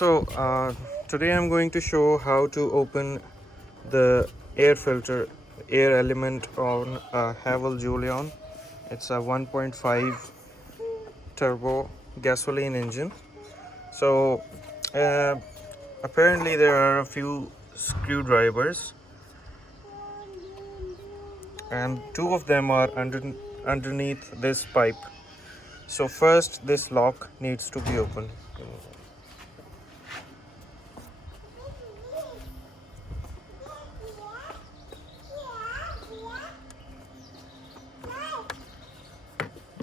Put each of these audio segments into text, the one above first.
Today I'm going to show how to open the air filter, air element on a Haval Jolion. It's a 1.5 turbo gasoline engine. So uh, apparently there are a few screwdrivers and two of them are underneath this pipe. So first this lock needs to be opened.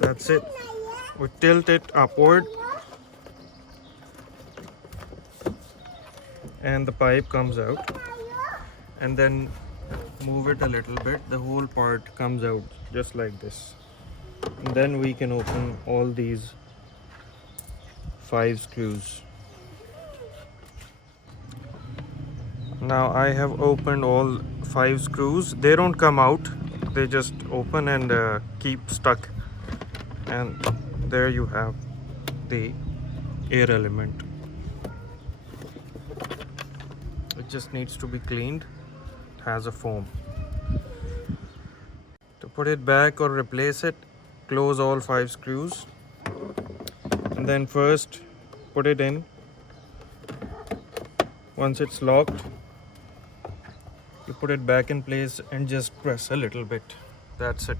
That's it. We tilt it upward and the pipe comes out, and then move it a little bit, the whole part comes out just like this. And then we can open all these 5 screws. Now I have opened all 5 screws. They don't come out, they just open and keep stuck, and there you have the air element. It just needs to be cleaned. It has a foam. To put it back or replace it, close all 5 screws and then first put it in. Once it's locked, you put it back in place and just press a little bit. That's it.